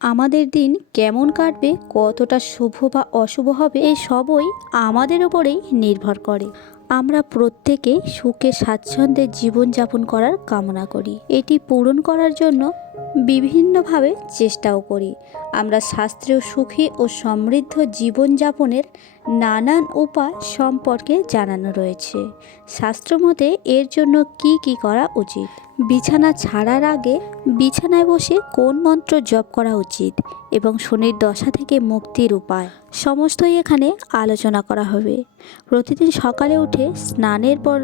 আমাদের দিন কেমন কাটবে, কতটা শুভ বা অশুভ হবে, এই সবই আমাদের উপরেই নির্ভর করে। আমরা প্রত্যেকে সুখে স্বাচ্ছন্দ্যে জীবনযাপন করার কামনা করি। এটি পূরণ করার জন্য বিভিন্নভাবে চেষ্টাও করি। আমরা শাস্ত্রীয় সুখী ও সমৃদ্ধ জীবনযাপনের নানান উপায় সম্পর্কে জানানো রয়েছে। শাস্ত্রমতে এর জন্য কি কি করা উচিত, বিছানা ছাড়ার আগে বিছানায় বসে কোন মন্ত্র জপ করা উচিত এবং শনির দশা থেকে মুক্তির উপায়, সমস্তই এখানে আলোচনা করা হবে। প্রতিদিন সকালে উঠে স্নানের পর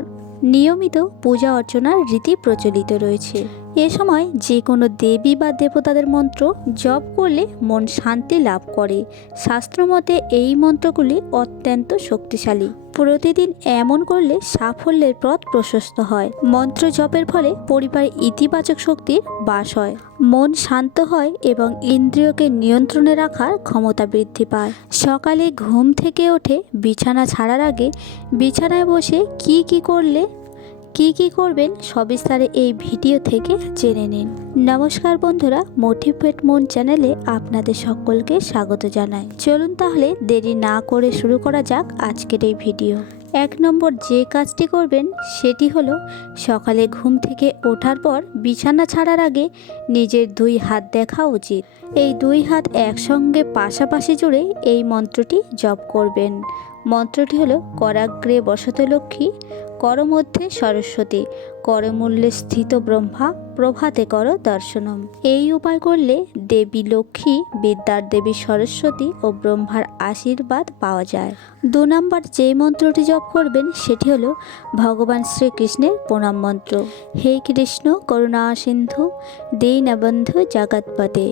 নিয়মিত পূজা অর্চনার রীতি প্রচলিত রয়েছে। এ সময় যে কোনো দেবী বা দেবতাদের মন্ত্র জপ করলে মন শান্তি লাভ করে। শাস্ত্রমতে এই মন্ত্রগুলি অত্যন্ত শক্তিশালী। প্রতিদিন এমন করলে সাফল্যের পথ প্রশস্ত হয়। মন্ত্র জপের ফলে পরিবারে ইতিবাচক শক্তির বাস হয়, মন শান্ত হয় এবং ইন্দ্রিয়কে নিয়ন্ত্রণে রাখার ক্ষমতা বৃদ্ধি পায়। সকালে ঘুম থেকে উঠে বিছানা ছাড়ার আগে বিছানায় বসে কি করবেন সবিস্তারে এই ভিডিও থেকে জেনে নিন। নমস্কার বন্ধুরা, মোটিভেট মন চ্যানেলে আপনাদের সকলকে স্বাগত জানাই। চলুন তাহলে দেরি না করে শুরু করা যাক আজকের এই ভিডিও। 1 নম্বর যে কাজটি করবেন সেটি হলো সকালে ঘুম থেকে ওঠার পর বিছানা ছাড়ার আগে নিজের 2 হাত দেখা উচিত। এই 2 হাত একসঙ্গে পাশাপাশি জুড়ে এই মন্ত্রটি জপ করবেন। মন্ত্রটি হলো করাগ্রে বসতে লক্ষ্মী, করমধ্যে সরস্বতী, করমূল্যে স্থিত ব্রহ্মা, প্রভাতে কর দর্শনম। এই উপায় করলে দেবী লক্ষ্মী, বিদ্যার দেবী সরস্বতী ও ব্রহ্মার আশীর্বাদ পাওয়া যায়। 2 নম্বর যে মন্ত্রটি জপ করবেন সেটি হলো ভগবান শ্রীকৃষ্ণের প্রণাম মন্ত্র। হে কৃষ্ণ করুণা সিন্ধু দীনবন্ধু জগৎপতে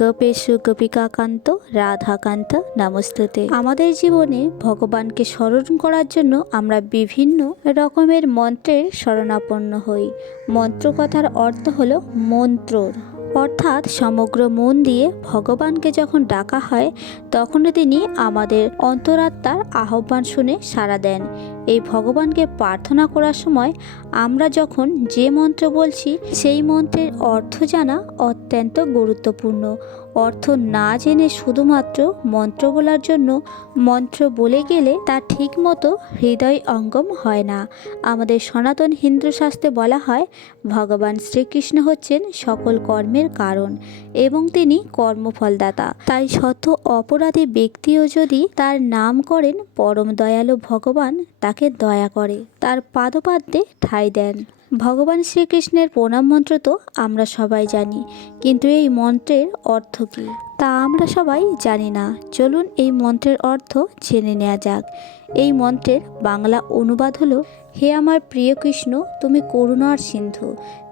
গোপেশু গোপিকাকান্ত রাধাকান্ত নমস্তুতে। আমাদের জীবনে ভগবানকে স্মরণ করার জন্য আমরা বিভিন্ন রকমের মন্ত্রের শরণাপন্ন হই। মন্ত্র কথার অর্থ হলো মন্ত্র, অর্থাৎ সমগ্র মন দিয়ে ভগবানকে যখন ডাকা হয় তখন তিনি আমাদের অন্তরাত্মার আহ্বান শুনে সাড়া দেন। এই ভগবানকে প্রার্থনা করার সময় আমরা যখন যে মন্ত্র বলছি সেই মন্ত্রের অর্থ জানা অত্যন্ত গুরুত্বপূর্ণ। অর্থ না জেনে শুধুমাত্র মন্ত্র বলার জন্য মন্ত্র বলে গেলে তা ঠিকমতো হৃদয় অঙ্গম হয় না। আমাদের সনাতন হিন্দু শাস্ত্রে বলা হয় ভগবান শ্রীকৃষ্ণ হচ্ছেন সকল কর্মের কারণ এবং তিনি কর্মফলদাতা। তাই শত অপরাধী ব্যক্তিও যদি তার নাম করেন, পরম দয়ালু ভগবান তাকে দয়া করে, তার পাদপাদ্যে ঠাঁই দেন। ভগবান শ্রীকৃষ্ণের প্রণাম মন্ত্র তো আমরা সবাই জানি, কিন্তু এই মন্ত্রের অর্থ কী তা আমরা সবাই জানি না। চলুন এই মন্ত্রের অর্থ জেনে নেওয়া যাক। এই মন্ত্রের বাংলা অনুবাদ হলো, হে আমার প্রিয় কৃষ্ণ, তুমি করুণার সিন্ধু,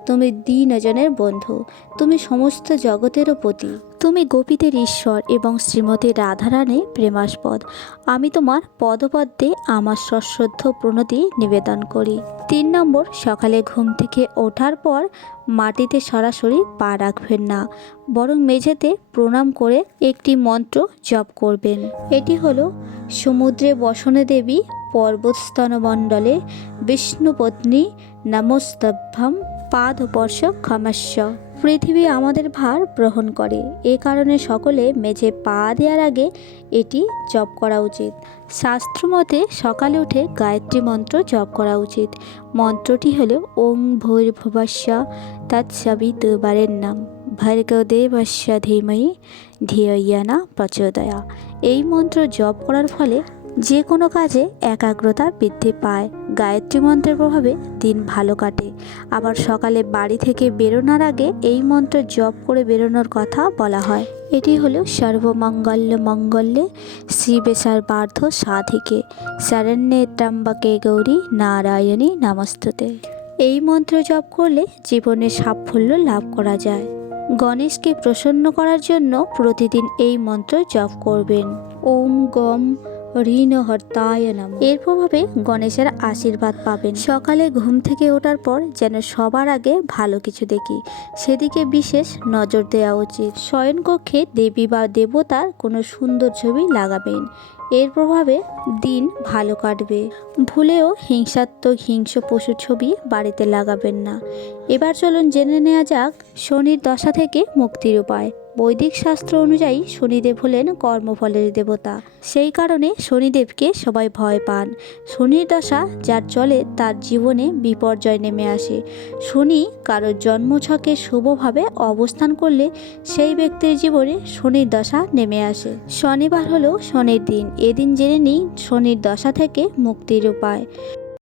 তুমি দীনজনের বন্ধু, তুমি সমস্ত জগতেরও পতি, তুমি গোপীদের ঈশ্বর এবং শ্রীমতী রাধারানী প্রেমাস্পদ। আমি তোমার পদপদ্মে আমার সশ্রদ্ধ প্রণতি নিবেদন করি। 3 নম্বর সকালে ঘুম থেকে ওঠার পর মাটিতে সরাসরি পা রাখবেন না, বরং মেঝেতে প্রণাম করে একটি মন্ত্র জপ করবেন। এটি হলো সমুদ্রে বসনে দেবী পর্বতস্তনমণ্ডলে বিষ্ণুপত্নী নমস্তভ্যম পাদস্পর্শ ক্ষমস্য। পৃথিবী আমাদের ভার গ্রহণ করে, এ কারণে সকলে মেঝে পা দেওয়ার আগে এটি জপ করা উচিত। শাস্ত্রমতে সকালে উঠে গায়ত্রী মন্ত্র জপ করা উচিত। মন্ত্রটি হলো ওং ভূর্ভুবস্য তৎসবিতুর্বরেণ্যং ভর্গদেবস্য ধীমহি ধিয়ো ইয়ো ন প্রচোদয়াৎ। এই মন্ত্র জপ করার ফলে যে কোনো কাজে একাগ্রতা বৃদ্ধি পায়। গায়ত্রী মন্ত্রের প্রভাবে দিন ভালো কাটে। আবার সকালে বাড়ি থেকে বেরোনোর আগে এই মন্ত্র জপ করে বেরোনোর কথা বলা হয়। এটি হলো সর্বমঙ্গল মঙ্গলে শিবে সর্বার্থ সাধিকে শরণ্যে ত্র্যম্বকে গৌরী নারায়ণী নমস্তুতে। এই মন্ত্র জপ করলে জীবনে সাফল্য লাভ করা যায়। গণেশকে প্রসন্ন করার জন্য প্রতিদিন এই মন্ত্র জপ করবেন। ওম গম ঋণহর্তায় নমঃ। এর প্রভাবে গণেশের আশীর্বাদ পাবেন। সকালে ঘুম থেকে ওঠার পর যেন সবার আগে ভালো কিছু দেখি, সেদিকে বিশেষ নজর দেওয়া উচিত। শয়নকক্ষে দেবী বা দেবতার কোনো সুন্দর ছবি লাগাবেন, এর প্রভাবে দিন ভালো কাটবে। ভুলেও হিংসাত্মক হিংস্র পশুর ছবি বাড়িতে লাগাবেন না। এবার চলুন জেনে নেওয়া যাক শনির দশা থেকে মুক্তির উপায়। বৈদিক শাস্ত্র অনুযায়ী শনিদেব হলেন কর্মফলের দেবতা। সেই কারণে শনিদেবকে সবাই ভয় পান। শনির দশা যার চলে তার জীবনে বিপর্যয় নেমে আসে। শনি কারোর জন্মছকে শুভভাবে অবস্থান করলে সেই ব্যক্তির জীবনে শনির দশা নেমে আসে। শনিবার হলো শনির দিন। এদিন জেনে নিই শনির দশা থেকে মুক্তির উপায়।